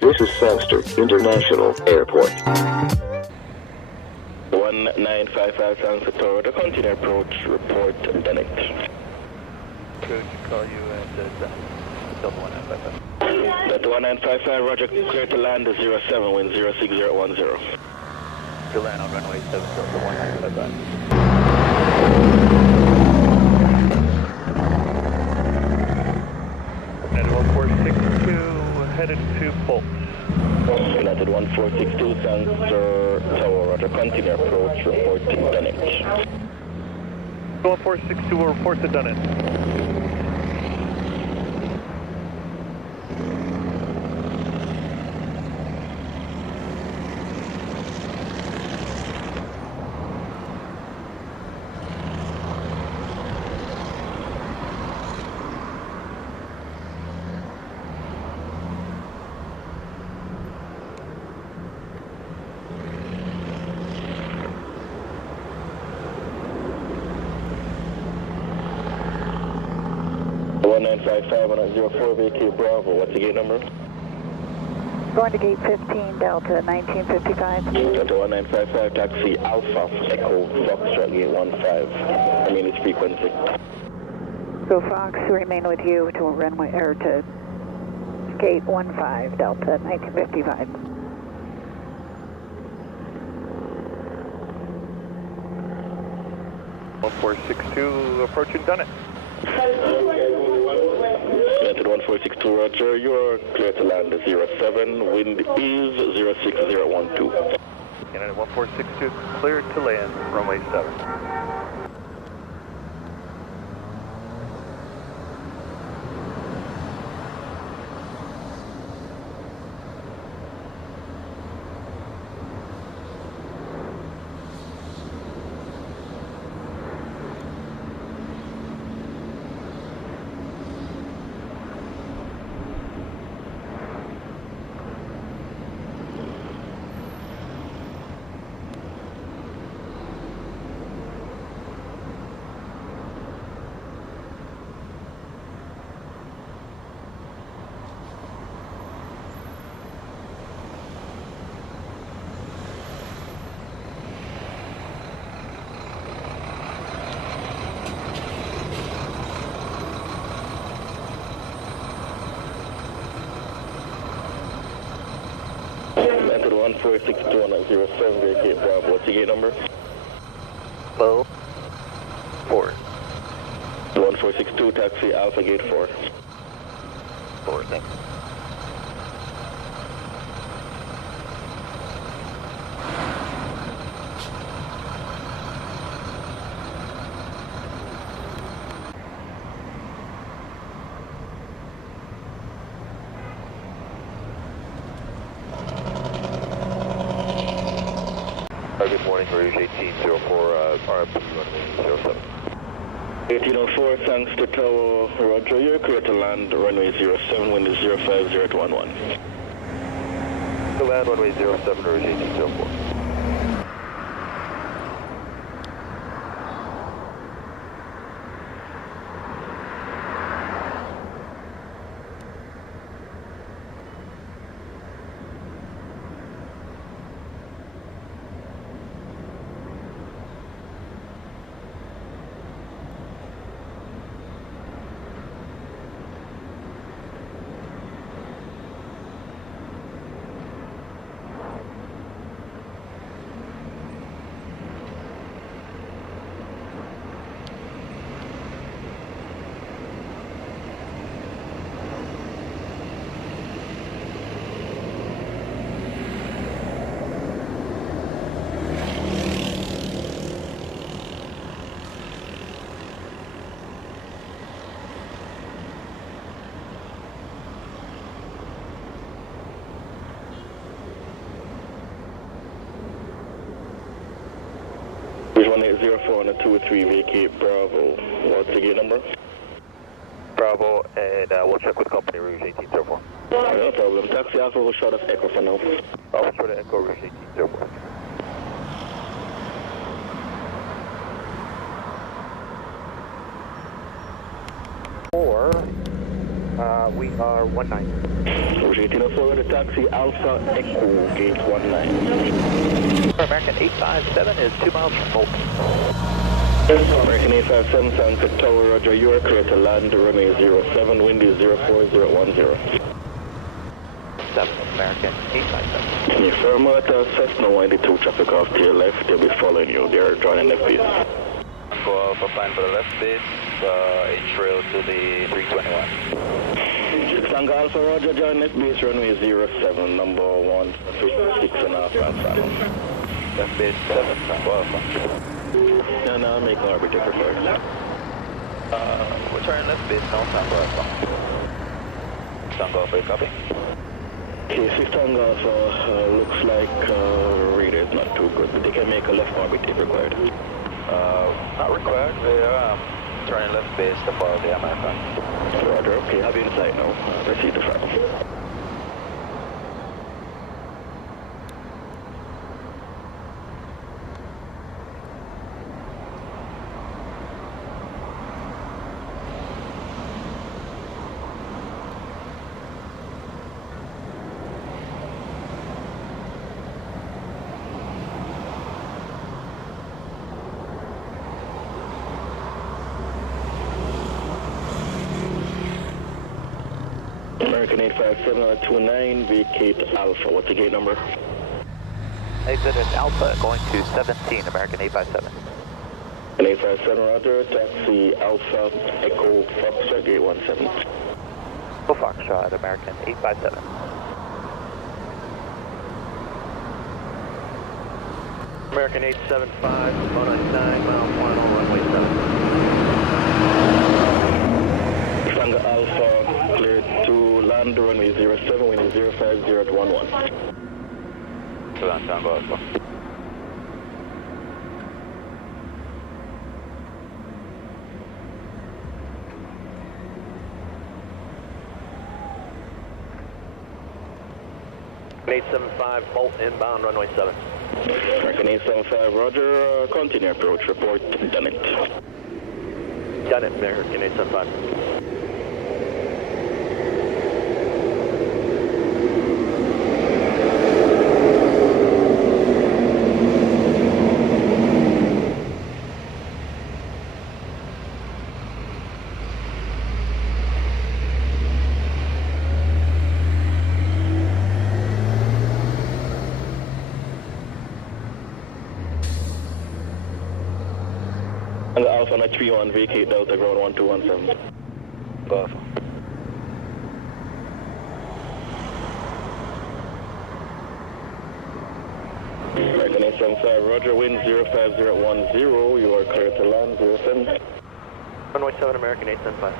This is Sangster International Airport. 1955 Sangster Tower, the continue approach, report done it. Could call you at Delta 1955. Delta 1955, roger, clear to land 07, wind 06010. To land on runway 7, Delta 1955. United 1462, headed to Pulse. United 1462, Sangster Tower, roger, continue approach, report done it. 1462 will report to Dunnet. One 1955 104 VQ Bravo, what's the gate number? Going to gate 15, Delta 1955. Delta 1955, taxi Alpha, Echo, Foxtrot, gate 15. I mean its frequency. So Fox, remain with you to runway, or to gate 15, Delta 1955. Delta 1462 approaching Dunnet. United 1462, roger, you are clear to land 07, wind is 06012. United 1462 cleared to land, runway 7. United 1462 107 vacate Bravo, what's the gate number? Low. 4. 1462, taxi Alpha, gate 4. 4, thanks. Good morning, Rouge 1804, RFP runway 07. 1804, Sangster Tower, roger, you're clear to land runway 07, wind is 05011. To land runway 07, Rouge 1804. Rouge 1804 on a 203 vacate Bravo, what's the gate number? Bravo, and we'll check with company Rouge 1804. No problem, taxi Alpha will short of Echo for now. Alpha short of Echo Rouge 1804. We 19. Roger 1804 with a taxi Alpha Echo Gate 19. American 857 is 2 miles from Moulton. American 857 Sunset Tower, Roger, you are clear to land, runway 07, wind is 04010. 7, American 857. Yes, sir, I'm at Cessna 182 traffic off to your left, they'll be following you, they're joining left base. Go Alpha, plan for the left base, a trail to the 321. Tango Alpha, Roger, join left base, runway 07, number 156.5 miles final. Left base 7, Tango Alpha. No, make an orbit take report. We're turning left base, no Tango Alpha. Tango Alpha, copy. Okay, 6 Tango Alpha, looks like radar is not too good, but they can make a left orbit if required. Not required, we're turning left base to follow the American. Roger, okay, have you in sight now. Proceed to travel. American 857 vacate Alpha. What's the gate number? Exit at Alpha, going to 17, American 857. 857, Roger. Taxi Alpha Echo Foxtrot, gate 17. Go Foxtrot, American 857. American 875, 199 miles final, runway 7. Tango Alpha, clear to land, runway 07, wind is 050 at 11. Tango Alpha. American 875, Bolt inbound, runway 7. American 875, Roger. Continue approach. Report done it. Done it, American 875. Tango Alpha on a 31, vacate Delta ground 1217. Go Alpha. American 875, Roger, wind 05010, you are clear to land 07. Runway 7, American 875.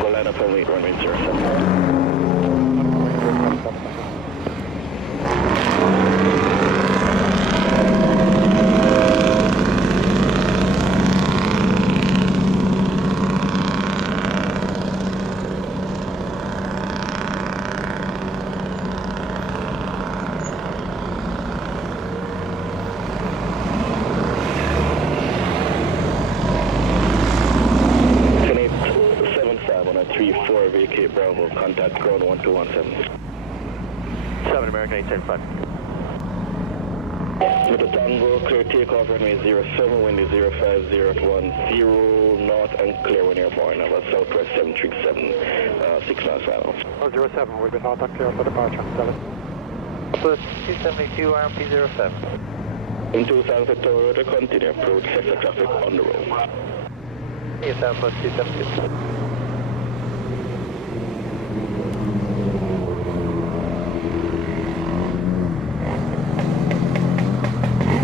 Go line up and wait, runway 07. On a 34 vacate Bravo, contact ground 1217. 7, American 875. With the Tango, clear takeoff runway 07, wind is 050 at 10, north and clear when you're born of a Southwest 737, 6 miles final. 07, we've been north and clear for departure, 7. Plus 272, RMP 07. In 2000 Tower, to continue approach, sector traffic on the road. Yes, Alpha 272.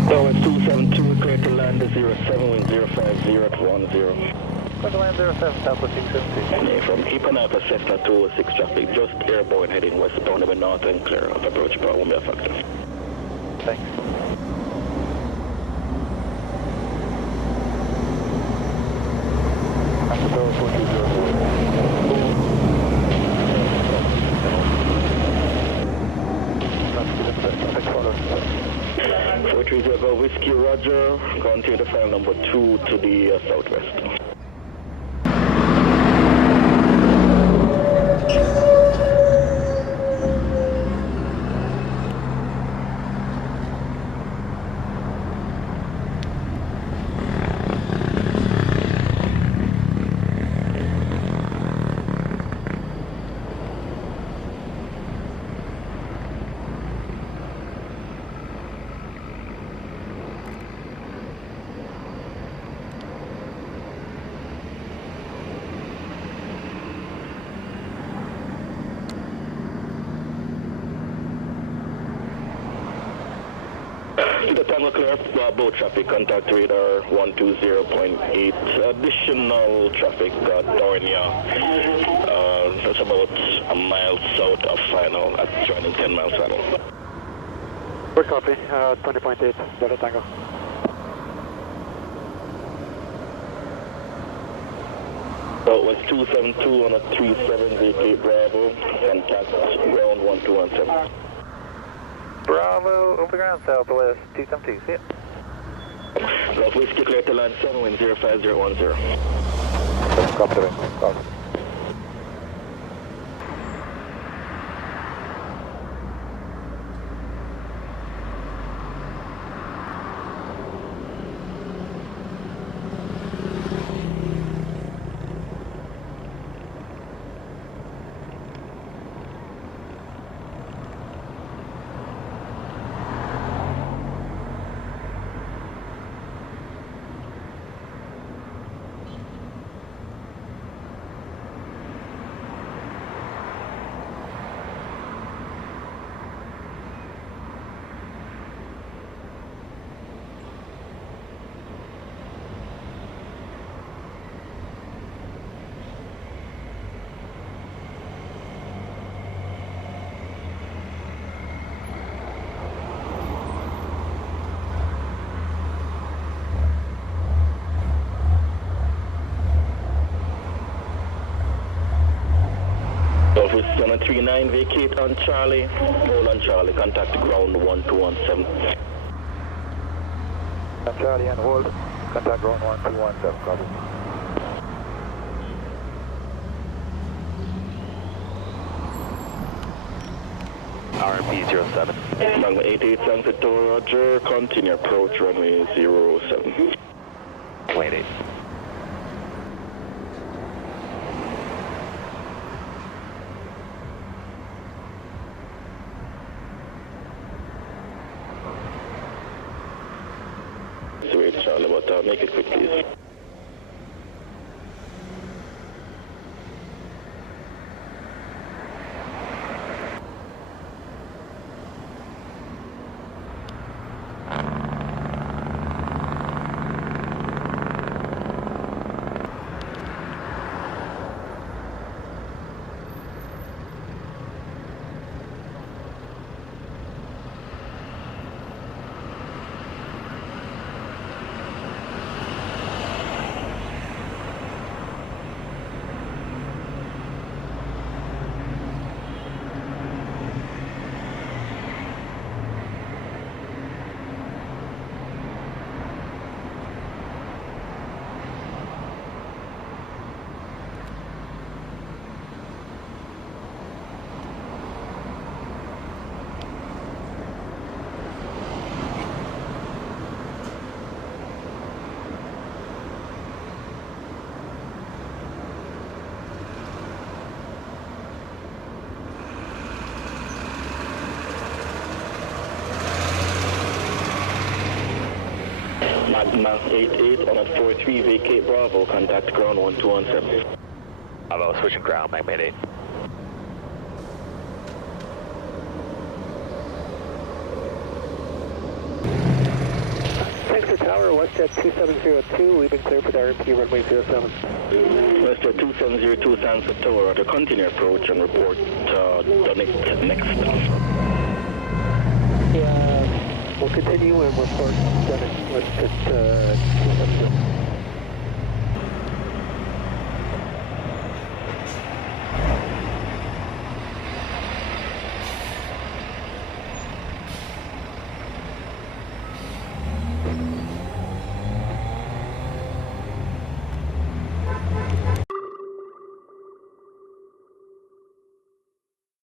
Tower 272, clear to land 07, wind 050 at 10. Clear to land 07, Alpha 272. From keep an eye for Cessna 206 traffic, just airborne heading westbound of north and clear of approach, but won't be a factor. Thanks. Tower 430 Go Whiskey Roger, continue to file number 2 to the southwest. The Tango clear, boat traffic, contact radar 120.8. Additional traffic, Dornia. That's about a mile south of final, at joining 10 miles final. Good copy, 20.8, Delta Tango. So it was 272 on a 37 vacate Bravo, contact ground 1217. Bravo, over ground southwest, 272, see ya. Golf Whiskey clear to land 7, wind 05010. Copy the wind, copy. Office 139, vacate on Charlie, hold on Charlie, contact ground 1217. On Charlie and hold, contact ground 1217, copy. RMP 07. Runway 88, Sunset Tower, Roger, continue approach runway 07. Wait 8. Wait, Charlie, but make it quick, please. Magma 88 on a 43, vacate Bravo, contact ground 1217. Bravo, switching ground, Magma 88. Sangster Tower, WestJet 2702, we've been cleared for the RMP runway 07. WestJet 2702, Sunset Tower, to continue approach and report the next. Yeah, we'll continue and report WestJet 272.